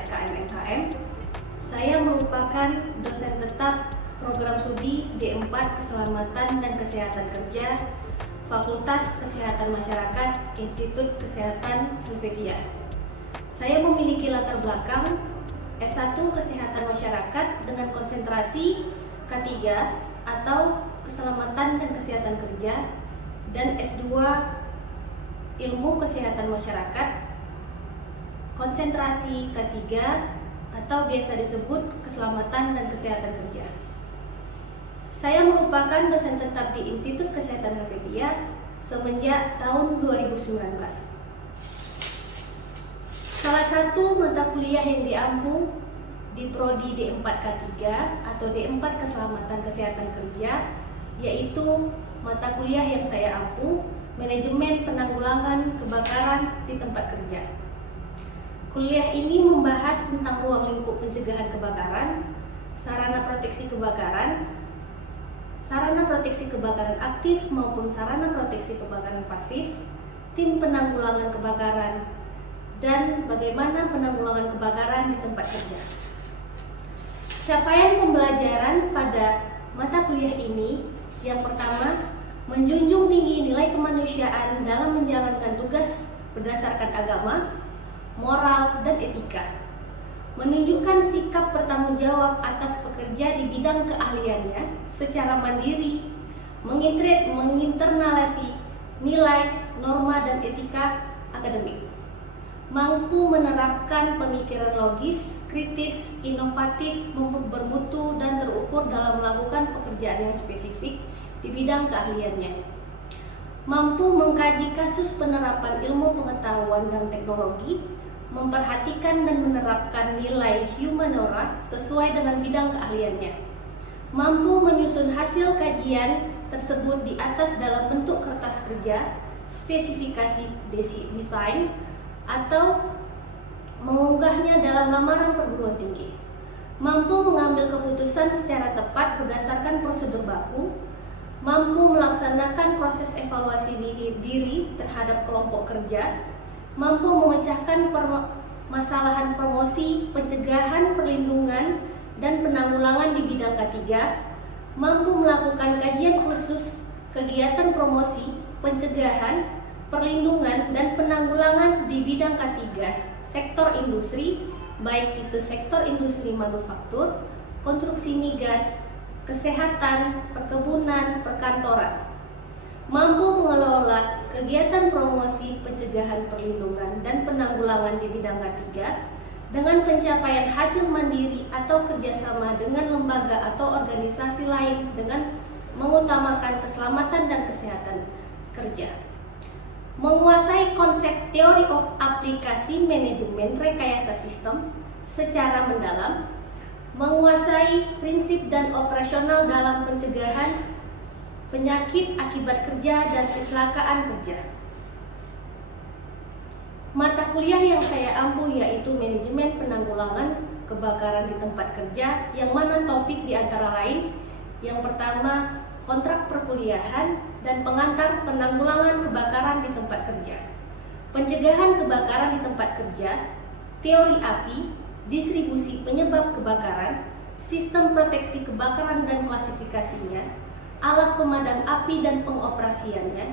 SKM MKM. Saya merupakan dosen tetap program studi D4 Keselamatan dan Kesehatan Kerja Fakultas Kesehatan Masyarakat Institut Kesehatan Helvetia. Saya memiliki latar belakang S1 Kesehatan Masyarakat dengan konsentrasi K3 atau Keselamatan dan Kesehatan Kerja dan S2 Ilmu Kesehatan Masyarakat konsentrasi K3 atau biasa disebut Keselamatan dan Kesehatan Kerja. Saya merupakan dosen tetap di Institut Kesehatan Helvetia semenjak tahun 2019. Salah satu mata kuliah yang diampu di Prodi D4K3 atau D4 Keselamatan Kesehatan Kerja yaitu mata kuliah yang saya ampu, Manajemen Penanggulangan Kebakaran di Tempat Kerja. Kuliah ini membahas tentang ruang lingkup pencegahan kebakaran, sarana proteksi kebakaran, sarana proteksi kebakaran aktif maupun sarana proteksi kebakaran pasif, tim penanggulangan kebakaran, dan bagaimana penanggulangan kebakaran di tempat kerja. Capaian pembelajaran pada mata kuliah ini yang pertama, menjunjung tinggi nilai kemanusiaan dalam menjalankan tugas berdasarkan agama, moral, dan etika. Menunjukkan sikap bertanggung jawab atas pekerja di bidang keahliannya secara mandiri, menginternalisasi nilai, norma, dan etika akademik. Mampu menerapkan pemikiran logis, kritis, inovatif, bermutu, dan terukur dalam melakukan pekerjaan yang spesifik di bidang keahliannya. Mampu mengkaji kasus penerapan ilmu pengetahuan dan teknologi, memperhatikan dan menerapkan nilai humaniora sesuai dengan bidang keahliannya. Mampu menyusun hasil kajian tersebut di atas dalam bentuk kertas kerja, spesifikasi desain, atau mengunggahnya dalam lamaran perguruan tinggi. Mampu mengambil keputusan secara tepat berdasarkan prosedur baku, mampu melaksanakan proses evaluasi diri terhadap kelompok kerja, mampu memecahkan permasalahan promosi, pencegahan, perlindungan, dan penanggulangan di bidang K3, mampu melakukan kajian khusus, kegiatan promosi, pencegahan, perlindungan, dan penanggulangan di bidang K3, sektor industri, baik itu sektor industri manufaktur, konstruksi migas, kesehatan, perkebunan, perkantoran. Mampu mengelola kegiatan promosi, pencegahan, perlindungan, dan penanggulangan di bidang K3 dengan pencapaian hasil mandiri atau kerjasama dengan lembaga atau organisasi lain dengan mengutamakan keselamatan dan kesehatan kerja. Menguasai konsep teori aplikasi manajemen rekayasa sistem secara mendalam, menguasai prinsip dan operasional dalam pencegahan penyakit akibat kerja dan kecelakaan kerja. Mata kuliah yang saya ampu yaitu Manajemen Penanggulangan Kebakaran di Tempat Kerja, yang mana topik di antara lain yang pertama, kontrak perkuliahan dan pengantar penanggulangan kebakaran di tempat kerja, pencegahan kebakaran di tempat kerja, teori api, distribusi penyebab kebakaran, sistem proteksi kebakaran dan klasifikasinya, alat pemadam api dan pengoperasiannya,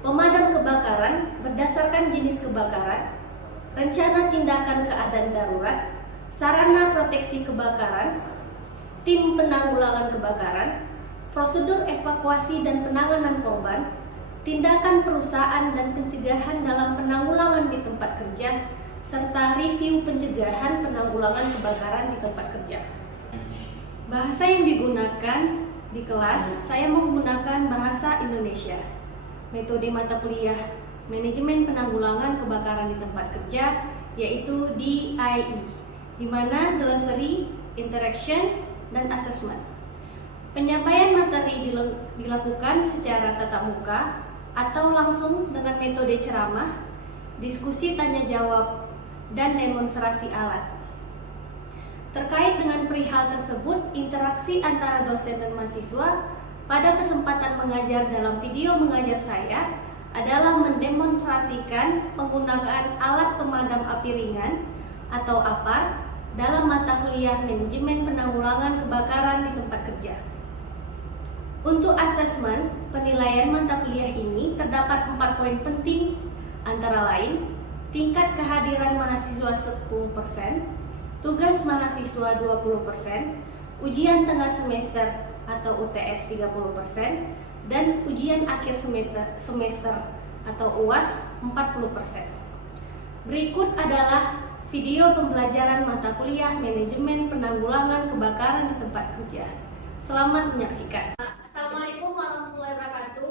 pemadam kebakaran berdasarkan jenis kebakaran, rencana tindakan keadaan darurat, sarana proteksi kebakaran, tim penanggulangan kebakaran, prosedur evakuasi dan penanganan korban, tindakan perusahaan dan pencegahan dalam penanggulangan di tempat kerja, serta review pencegahan penanggulangan kebakaran di tempat kerja. Bahasa yang digunakan di kelas, saya menggunakan bahasa Indonesia. Metode mata kuliah Manajemen Penanggulangan Kebakaran di Tempat Kerja yaitu DIE, di mana Delivery, Interaction, dan Assessment. Penyampaian materi dilakukan secara tatap muka atau langsung dengan metode ceramah, diskusi tanya jawab, dan demonstrasi alat. Terkait dengan perihal tersebut, interaksi antara dosen dan mahasiswa pada kesempatan mengajar dalam video mengajar saya adalah mendemonstrasikan penggunaan alat pemadam api ringan atau APAR dalam mata kuliah Manajemen Penanggulangan Kebakaran di Tempat Kerja. Untuk asesmen penilaian mata kuliah ini terdapat 4 poin penting, antara lain tingkat kehadiran mahasiswa 10%, tugas mahasiswa 20%, ujian tengah semester atau UTS 30%, dan ujian akhir semester atau UAS 40%. Berikut adalah video pembelajaran mata kuliah Manajemen Penanggulangan Kebakaran di Tempat Kerja. Selamat menyaksikan. Assalamualaikum warahmatullahi wabarakatuh.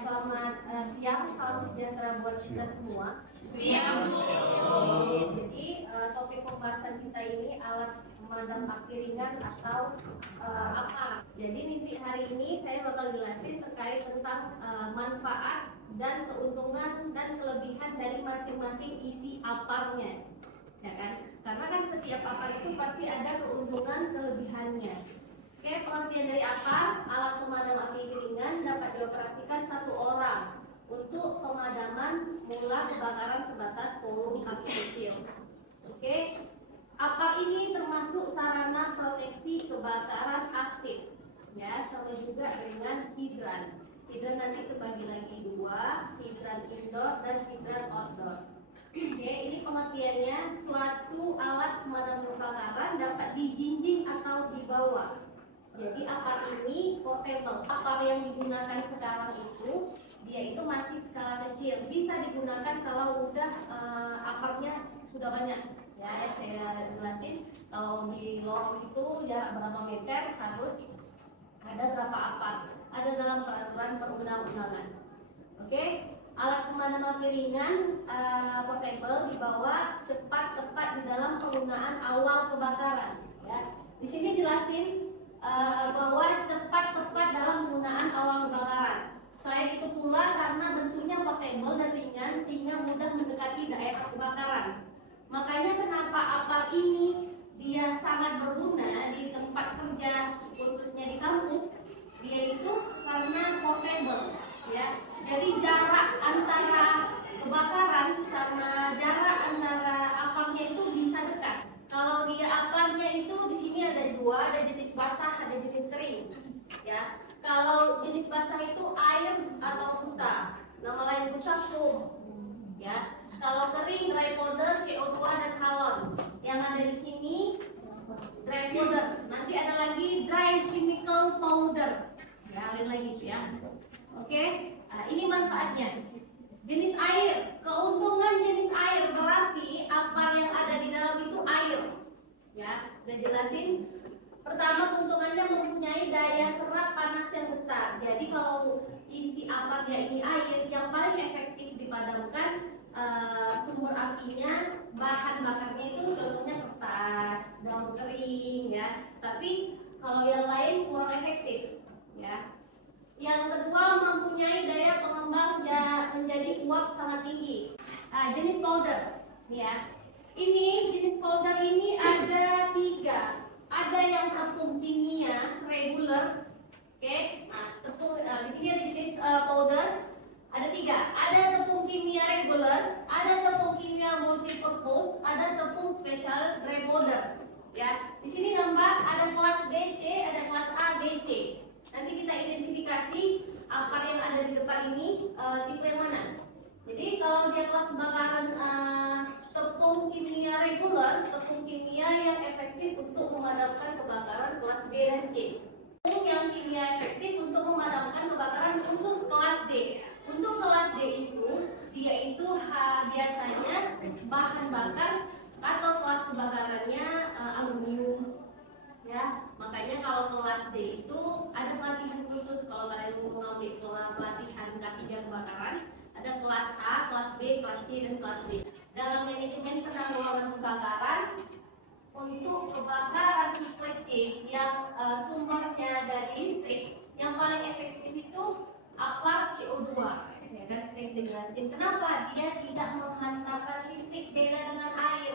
Selamat siang, salam sejahtera buat kita semua. Siang. Jadi topik pembahasan kita ini alat pemadam api ringan atau apa. Jadi nanti hari ini saya bakal jelasin terkait tentang manfaat dan keuntungan dan kelebihan dari masing-masing isi aparnya. Ya kan? Karena kan setiap apar itu pasti ada keuntungan kelebihannya. Oke, pengertian dari apar, alat pemadam api ringan dapat dioperasikan satu orang untuk pemadaman mula kebakaran sebatas volume api kecil. Oke, apar ini termasuk sarana proteksi kebakaran aktif, ya, sama juga dengan hidran. Hidran nanti terbagi lagi dua, hidran indoor dan hidran outdoor. Oke, ini pengertiannya, suatu alat pemadam kebakaran dapat dijinjing atau dibawa. Jadi apar ini portable. Apar yang digunakan sekarang itu dia itu masih skala kecil, bisa digunakan kalau udah aparnya sudah banyak. Ya, yang saya jelasin, kalau di lorong itu jarak berapa meter harus ada berapa apar. Ada dalam peraturan perundang-undangan. Oke. Alat pemadam api ringan portable dibawa cepat-cepat di dalam penggunaan awal kebakaran. Ya. Di sini jelasin bahwa cepat-cepat dalam penggunaan awal kebakaran. Selain itu pula karena bentuknya portable dan ringan sehingga mudah mendekati daerah kebakaran. Makanya kenapa apar ini dia sangat berguna di tempat kerja, khususnya di kampus. Dia itu karena portable, ya. Jadi jarak antara kebakaran sama jarak antara aparnya itu bisa dekat. Kalau dia aparnya itu di sini ada dua, ada jenis basah, ada jenis kering. Ya, kalau jenis basah itu air atau suta. Nama lain busa foam. Ya, kalau kering dry powder, CO2 dan halon. Yang ada di sini dry powder. Nanti ada lagi dry chemical powder. Ya, lain lagi ya. Oke. Nah, ini manfaatnya. Jenis air, keuntungan jenis air berarti apar yang ada di dalam itu air. Ya, udah jelasin. Pertama, keuntungannya mempunyai daya serap panas yang besar. Jadi kalau isi aparnya ini air, yang paling efektif dipadamkan sumber apinya, bahan bakarnya itu contohnya kertas, daun kering, ya. Tapi kalau yang lain kurang efektif, ya. Yang kedua, mempunyai daya pengembang menjadi uap sangat tinggi. Jenis powder, ya. Ini jenis powder ini ada 3. Ada yang tepung kimia regular, oke. Nah, tepung di sini ada jenis powder. Ada 3. Ada tepung kimia regular, ada tepung kimia multipurpose, ada tepung special dry powder. Ya, di sini gambar ada kelas B, C, ada kelas A, B, C. Nanti kita identifikasi apar yang ada di depan ini tipe yang mana. Jadi kalau dia kelas kebakaran tepung kimia regular, tepung kimia yang efektif untuk memadamkan kebakaran kelas B dan C. Tepung yang kimia efektif untuk memadamkan kebakaran khusus kelas D. Untuk kelas D itu, dia itu biasanya bahan bakar atau kelas kebakarannya aluminium. Ya, makanya kalau kelas D itu ada pelatihan khusus. Kalau kalian mau mengambil pelatihan K3 kebakaran, ada kelas A, kelas B, kelas C, dan kelas D. Dalam manajemen penanggulangan kebakaran, untuk kebakaran tipe C yang sumbernya dari listrik, yang paling efektif itu apar CO2. Ya kan, sering dijelasin. Kenapa? Dia tidak menghantarkan listrik, beda dengan air.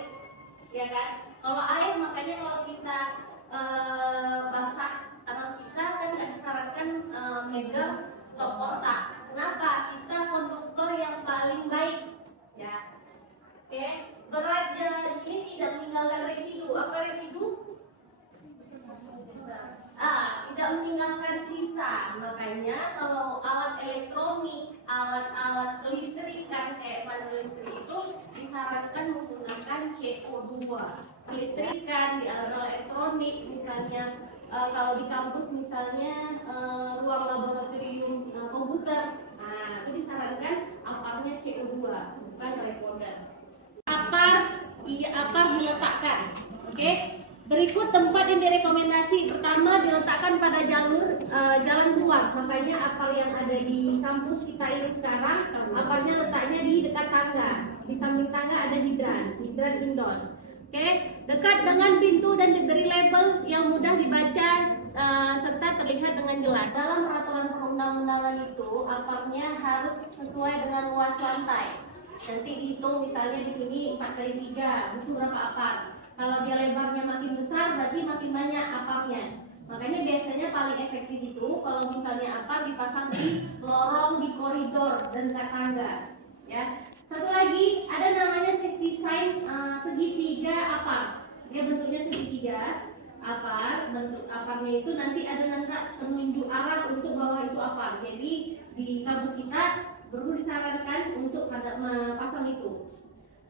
Ya kan? Kalau air, makanya kalau kita basah tangan kita kan nggak disarankan megang stop kontak. Kenapa? Kita apa residu? Tidak meninggalkan sisa. Makanya kalau alat elektronik, alat kelistrikan kayak panel listrik itu disarankan menggunakan CO2. Kelistrikan di alat elektronik misalnya, kalau di kampus misalnya ruang laboratorium komputer, itu disarankan aparnya CO2, bukan recorder. Apar diletakkan. Oke. Berikut tempat yang direkomendasi. Pertama, diletakkan pada jalan keluar. Makanya apar yang ada di kampus kita ini sekarang, aparnya letaknya di dekat tangga. Di samping tangga ada hidran indoor. Oke, dekat dengan pintu dan diberi label yang mudah dibaca serta terlihat dengan jelas. Dalam peraturan perundang-undangan itu, aparnya harus sesuai dengan luas lantai. Nanti dihitung misalnya di sini 4x3, butuh berapa apar. Kalau dia lebarnya makin besar, berarti makin banyak aparnya. Makanya biasanya paling efektif itu kalau misalnya apar dipasang di lorong, di koridor dan dekat tangga. Ya. Satu lagi ada namanya safety sign segitiga apar. Dia bentuknya segitiga apar. Bentuk aparnya itu nanti ada penunjuk arah untuk bahwa itu apar. Jadi di kampus kita perlu disarankan untuk pasang itu.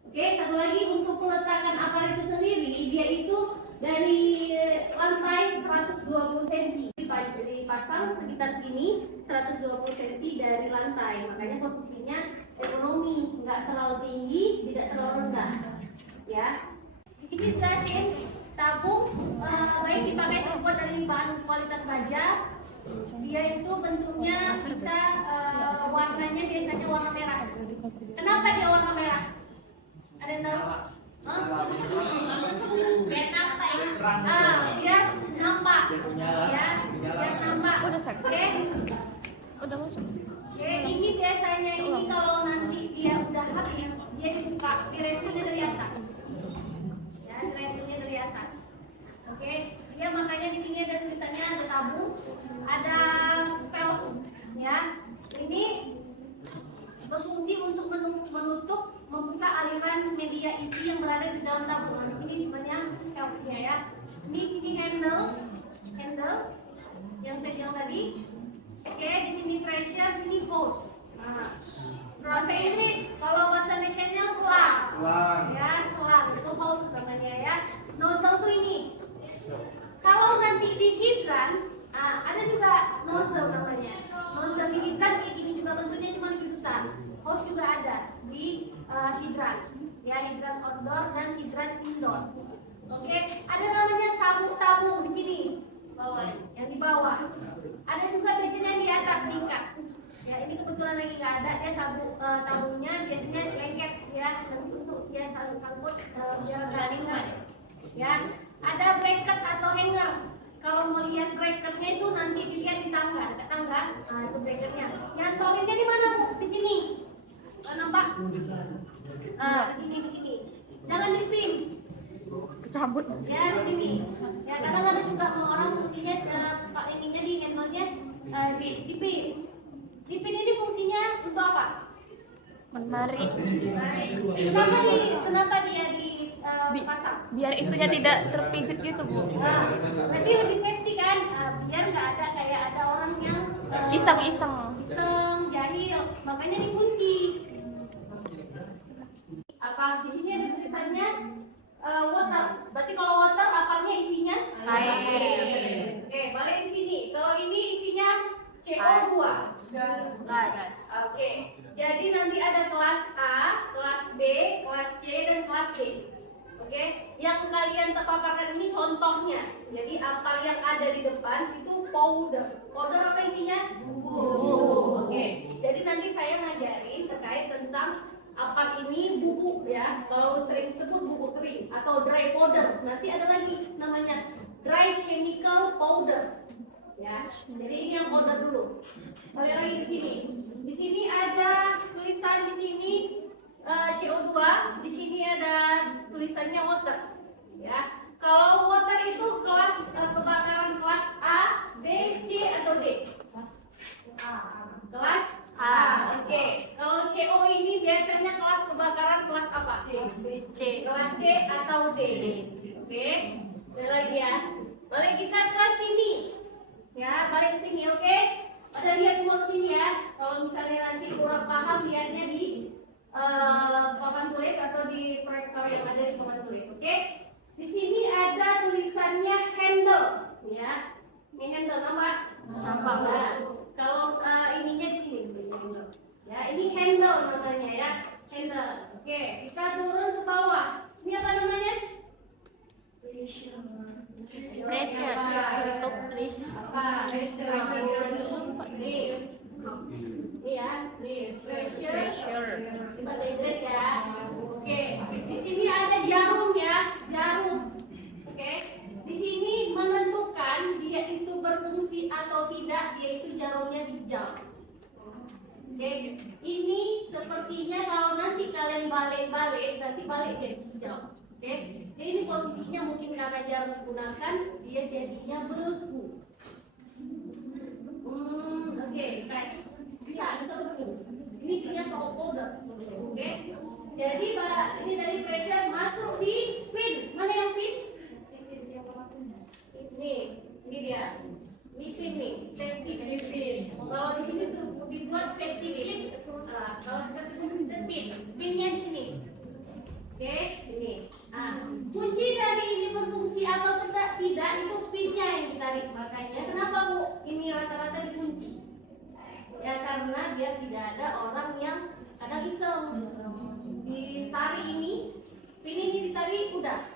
Oke, satu lagi untuk peletakan apar itu sendiri, dia itu dari lantai 120 cm. Dipasang sekitar sini 120 cm dari lantai. Makanya posisinya ekonomi, nggak terlalu tinggi, tidak terlalu rendah. Ya. Di sini jelasin tabung baik dipakai terbuat dari bahan kualitas baja. Dia itu bentuknya bisa warnanya biasanya warna merah. Kenapa dia warna merah? Ada yang tahu? Biar nampak ya. Biar nampak. Ya, biar nampak. Oke. Udah masuk. Oke, ini biasanya ini kalau nanti dia udah habis, dia dibuka, diretunya dari atas. Ya, diretunya dari atas. Oke, dia makanya di sini ada tulisannya, ada tabung, ada valve, ya. Ini berfungsi untuk menutup, membuka aliran media isi yang berada di dalam tabung. Ini sebenarnya valve-nya ya. Ini sini handle yang saya bilang tadi. Oke, di sini pressure, sini hose. Bahasa Inggris, kalau bahasa Indonesia selang. Ya, selang itu hose namanya ya. Nozzle tuh ini. Kalau nanti di hidran, ada juga nozzle namanya. Nozzle di hidran kayak gini juga bentuknya cuma lebih besar. Hose juga ada di hidran. Ya, hidran outdoor dan hidran indoor. Oke, ada namanya sabuk tabung di sini. Bawah, yang di bawah. Ada juga biasanya yang di atas tingkat. Ya, ini kebetulan lagi nggak ada. Dia sabuk tabungnya biasanya lengket ya, untuk dia selalu sangkut biar nggak ringan. Ya, ada bracket atau hanger. Kalau mau lihat brackernya itu nanti dilihat di tangga, dekat tangga. Itu brackernya. Yang tolinnya di mana Bu? Di sini. Nampak? Di sini. Jangan dipin. Kecabut. Ya, di sini. Ya, kadang ada juga orang fungsinya pak ininya di handle-nya dipin. Dipin ini fungsinya untuk apa? Menarik. Kenapa dia dipasang? Biar itunya tidak terpijit gitu, Bu. Berarti lebih safety kan? Biar nggak ada kayak ada orang yang Iseng-iseng. jahil, makanya dikunci. Apa di sini ada tulisannya water. Berarti kalau water aparnya isinya air. Oke, balik di sini. Kalau ini isinya CO2. Gas. Oke. Jadi nanti ada kelas A, kelas B, kelas C dan kelas D. Oke. Yang kalian terpaparkan ini contohnya. Jadi apar yang ada di depan itu powder. Powder apa isinya? Bubuk. Oke. Jadi nanti saya ngajarin terkait tentang apar ini bubuk ya. Kalau sering sebut bubuk kering atau dry powder. Nanti ada lagi namanya dry chemical powder. Ya. Jadi ini yang powder dulu. Balik lagi di sini. Di sini ada tulisan di sini CO2, di sini ada tulisannya water. Ya. Kalau water itu kelas kebakaran kelas A, B, C atau D? Kelas A. Kelas A. Oke. Kalau CO ini biasanya kelas kebakaran kelas apa? C. Kelas C atau D? Oke. Oke, udah lagi ya. Balik kita ke sini. Ya, balik ke sini, oke? Pada lihat semua ke sini ya. Kalau misalnya nanti kurang paham, lihatnya di papan tulis atau di proyektor yang ada di papan tulis, oke? Di sini ada tulisannya handle, ya. Ini handle apa? Nampak. Nah, kalau ininya di sini handle. Ya, ini handle namanya ya. Handle. Oke, kita turun ke bawah. Ini apa namanya? Pressure. Untuk pressure. Apa? Nih. Ini ya, nih pressure. Ini bahasa Inggris ya. Oke, di sini ada jarum ya, jarum. Oke, di sini menentukan dia itu berfungsi atau tidak, dia itu jarumnya hijau. Oke, ini sepertinya kalau nanti kalian balik, nanti balik jadi hijau. Oke, jadi ini posisinya mungkin karena jarum digunakan, dia jadinya beku. Oke, baik. Bisa beku. Ini isinya powder. Oke, jadi ini dari pressure masuk di pin. Mana yang pin? Ini dia. Ini pin nih, safety pin. Kalau di sini tuh dibuat safety pin. Kalau di pin, pinnya di sini. Oke, ini. Kunci dari ini berfungsi atau tidak itu pinnya yang ditarik. Makanya kenapa Bu ini rata-rata dikunci? Ya karena biar tidak ada orang yang kadang iseng. Ditarik ini, pin ini ditarik udah.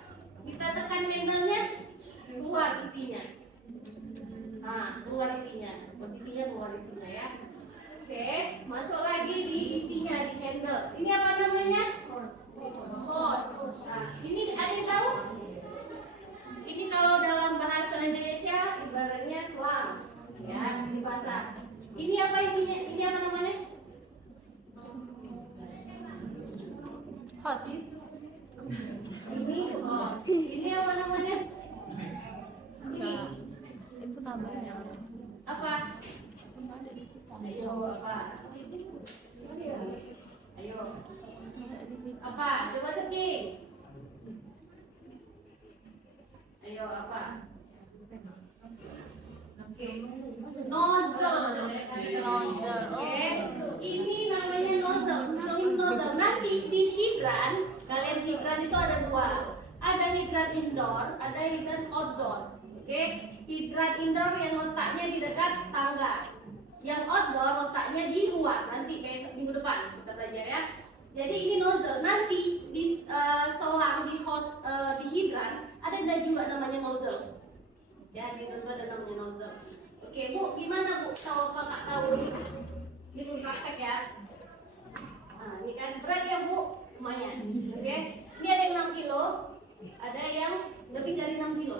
Kita tekan handle-nya, keluar isinya. Keluar isinya. Posisinya keluar isinya ya. Oke, masuk lagi di isinya di handle. Ini apa namanya? Hose. Ini ada yang tahu? Ini kalau dalam bahasa Indonesia ibaratnya selang, ya di pasar. Ini apa isinya? Ini apa namanya? Hose. Ini apa namanya? Ini Itu kabelnya. apa? Ada di situ. Ayo apa? Ayo. Apa? Coba searching. Ayo apa? Oke. Nozzle. Oke. Ini namanya nozzle. Ini nozzle. Nanti di hidran, kalian hidran itu ada dua. Ada hidran indoor, ada hidran outdoor. Oke. Hidran indoor yang letaknya di dekat tangga. Yang outdoor letaknya di luar. Nanti kayak minggu depan kita belajar ya. Jadi ini nozzle. Nanti di selang di hose di hidran ada juga namanya nozzle. Ya, di nozzle ada namanya nozzle. Oke, Bu, gimana Bu? Tahu apa nggak tahu? Ini belum praktek ya. Ini kan berat ya Bu, lumayan. Oke, ini ada yang 6 kilo, ada yang lebih dari 6 kilo.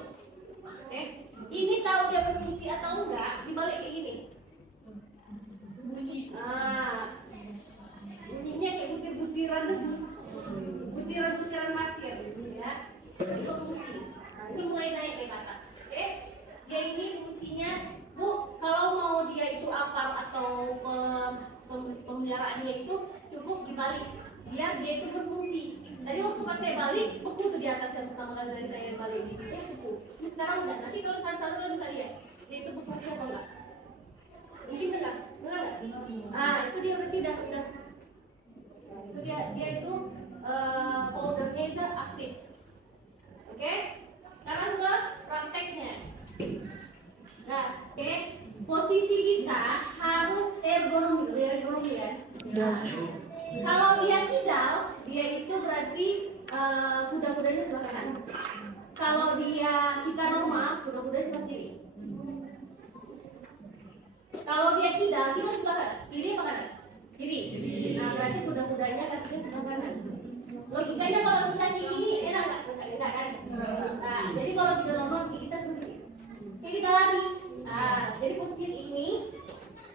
Oke, ini tahu dia berfungsi atau enggak? Dibalik kayak gini. Bunyinya kayak butiran debu, butiran pasir, ya. Itu berfungsi. Ini mulai naik ke atas. Oke, dia ini fungsinya, Bu, kalau mau dia itu apar atau pemeliharaannya itu cukup dibalik, biar dia itu berfungsi. Tadi waktu pas saya balik, beku tuh di atas yang pertama kali dari saya balik, ya beku. Ini sekarang enggak. Nanti kalau satu-satu kan bisa lihat, dia itu berfungsi apa enggak? Ini dengar nggak? Itu dia berarti udah. Itu dia itu powdernya itu aktif. Oke? Sekarang ke prakteknya. Nah, oke. Posisi kita harus ergonomi ya. Kalau dia kidal, dia itu berarti kuda-kudanya sebelah kanan. Kalau dia kita normal, kuda-kudanya sebelah kiri. Kalau dia kidal, kita sebelah kanan. Kiri apa kanan? Kiri. Nah, berarti kuda-kudanya kakinya sebelah kanan. Logikanya kalau kita ini enak nggak? Enggak kan? Nah, jadi kalau kita normal kita seperti ini. Jadi kita lari. Jadi posisi ini.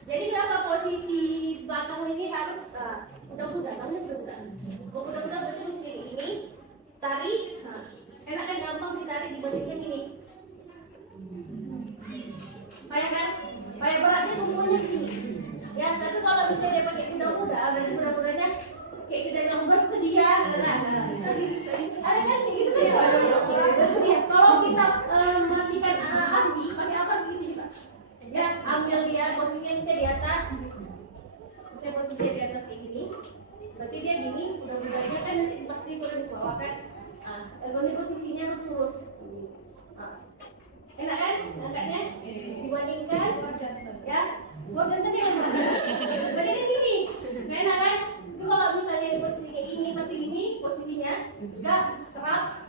Jadi kenapa posisi belakang ini harus kuda-kuda? Namanya kuda-kuda. Kuda-kuda berarti posisi ini. Tarik. Enak kan, gampang ditarik dibandingkan ini. Kayak kan? Kayak beratnya semuanya di sini. Ya, tapi kalau bisa dia pakai kuda-kuda, berarti kuda-kudanya kayak kuda yang bersedia, kan? Ada kan? Gitu ya. Kuda-kudanya kan nanti pasti kuda di bawah kan. Nah, ini posisinya harus lurus. Nah, enak kan? Angkatnya dibandingkan ya. Gua ganten ya. Bandingkan gini. Gak enak kan? Itu kalau misalnya di posisi kayak gini, mati gini posisinya enggak serap.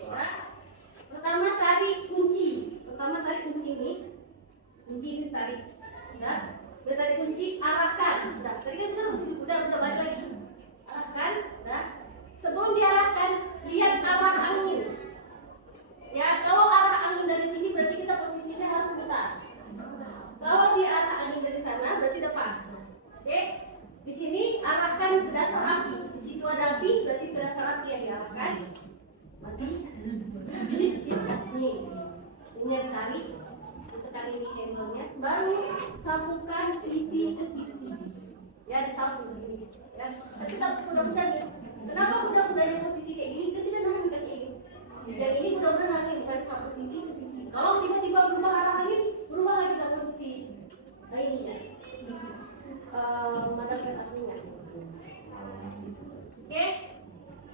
Ya. Pertama tarik kunci. Ini. Kunci ini tarik. Nah, udah tarik kunci, arahkan. Nah, tadi kan kita udah balik lagi. Arahkan. Nah, sebelum diarahkan, lihat arah angin. Ya, kalau arah angin dari sini berarti kita posisinya harus putar. Kalau dia arah angin dari sana berarti udah pas. Oke? Di sini arahkan ke dasar api. Di situ ada api, berarti ke dasar api yang diarahkan. Mati. Ini yang tarik. Tekan ini handle-nya. Baru sapukan sisi ke sisi. Ya, disapu begini. Ya, tapi kita kuda-kuda nih. Kenapa kuda-kudanya posisi kayak gini? Kita nahan kayak gini. Yang ini mudah-mudahan angin dari satu sisi ke sisi. Kalau tiba-tiba berubah arah angin, berubah lagi ke posisi. Nah ini ya, memadamkan apinya. Oke,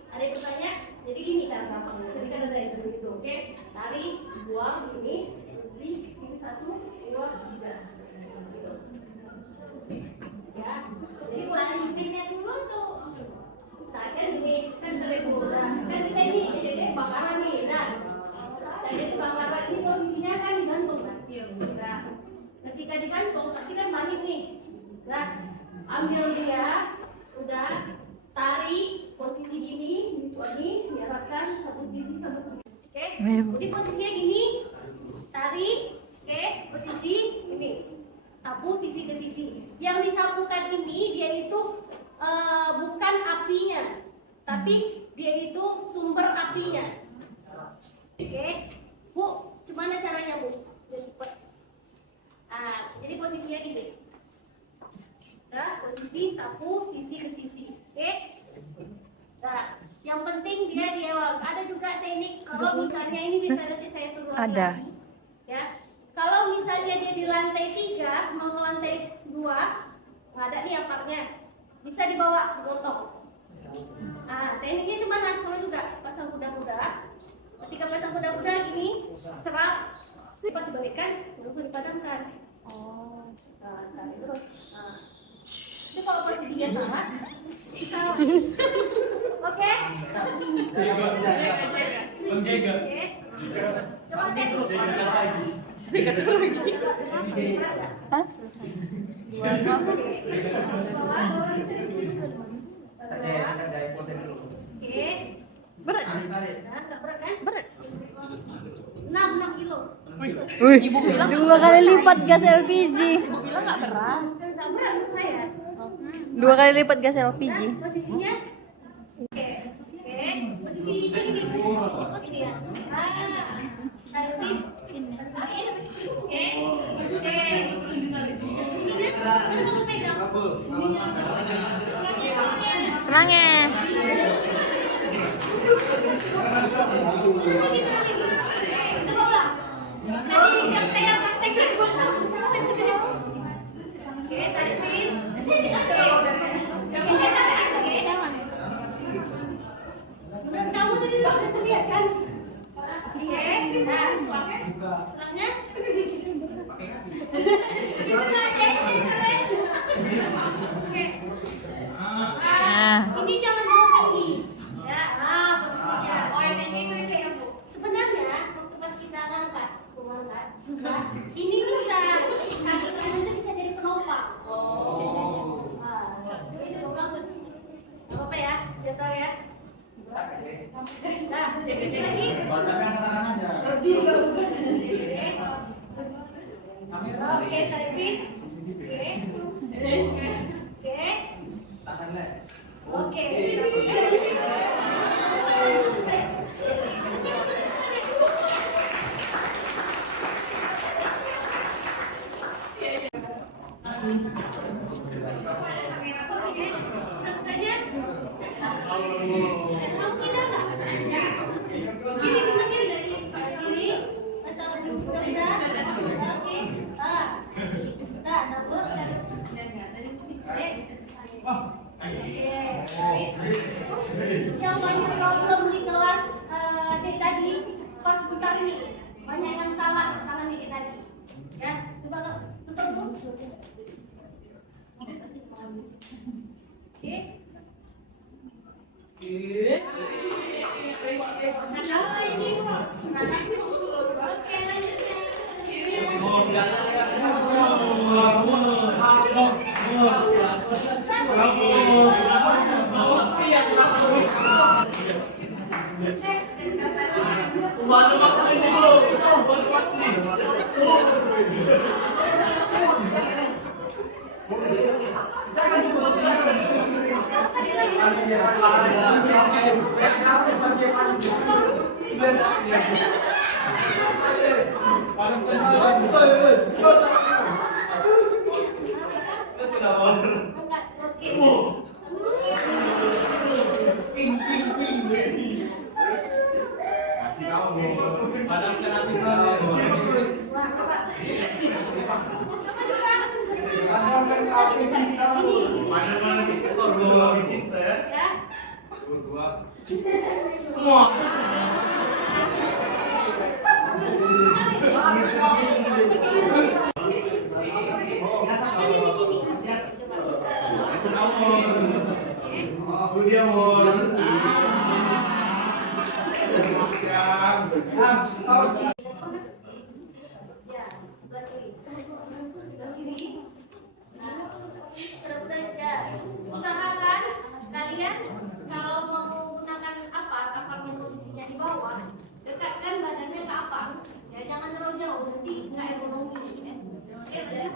ada yang bertanya? Jadi gini cara gampangnya. Jadi kan ada yang begitu. Oke, tarik, buang ini, sini 1, 2, 3. Ya, jadi buat pinnya dulu tuh. Nah, kan ini kan terikuda. Kan kita ini jadi bakaran nih, nah. Jadi bakaran ini posisinya kan digantung kan? Nah, ketika digantung pasti kan balik nih. Nah, ambil dia, udah tarik posisi gini, ini diarahkan satu sisi satu sisi. Oke? Jadi posisinya gini, tarik, oke? Posisi ini, sapu sisi ke sisi. Yang disapukan ini dia itu bukan apinya, tapi dia itu sumber apinya. Oke, Bu, gimana caranya Bu? Cepet. Nah, jadi posisinya gitu. Nah, posisi sapu sisi ke sisi. Oke. Nah, yang penting dia di awal. Ada juga teknik kalau misalnya ini bisa nanti saya suruh Ada. lagi. Ya, kalau misalnya dia di lantai 3 mau ke lantai 2, nggak ada nih aparnya. Bisa dibawa gotong. Nah, tekniknya cuma sama juga pasang kuda-kuda. Ketika pasang kuda-kuda gini, serap, pas dibalikkan, langsung dipadamkan. Oh. Nah, terus. Nah, itu kalau posisinya salah. Oke? Menjaga. Oke. Coba cek. Hah? Oke. Berat. Nah, nggak berat kan? Berat. 6 kilo. Wih, Ibu bilang 2 kali lipat gas LPG. Ibu bilang nggak berat. Nggak berat menurut saya. 2 kali lipat gas LPG. Nah, posisinya. Oke. Posisinya gini. Gini ya. Tarik. Oke. Ini kan kamu pegang. Semangat. Coba ulang. Tadi yang saya praktekkan. Oke, tarik pin. Menurut kamu tadi udah lihat kan? Oke, nah, setelahnya. Oke. Ini jangan terlalu tinggi. Ya, posisinya. Oh, yang ini itu ya, Bu. Sebenarnya waktu pas kita ngangkat, ini bisa kaki kanan itu bisa jadi penopang. Oh. Ini bukan apa ya? Jatuh ya. Nah, lagi. Oke, tarik. Oke. Oke. lagi. Ya, coba Kak, tutup dulu. Oke. Oke, angkat. Oke. Kasih kamu. Wah, coba. Coba juga. Mana-mana kita dua kita ya. Ya. Dua. Semua. Makanya di sini. Coba. Itu dia mau. Ya, sebelah kiri. Sebelah kiri. Nah, terus ya. Usahakan kalian kalau mau menggunakan aparnya posisinya di bawah, dekatkan badannya ke apar. Ya, jangan terlalu jauh, nanti nggak ekonomi. Ya. Oke, benar.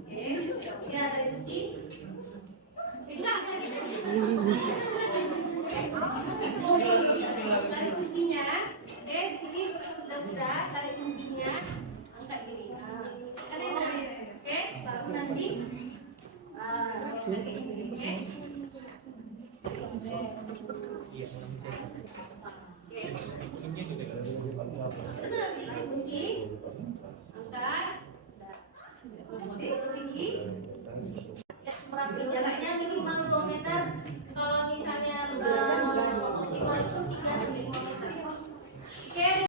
Oke, ya dari kunci. Enggak, tarik kuncinya. Oke, sini udah tarik kuncinya, angkat gini. Oke, baru nanti pakai ini. Oke. Itu nanti tarik kunci.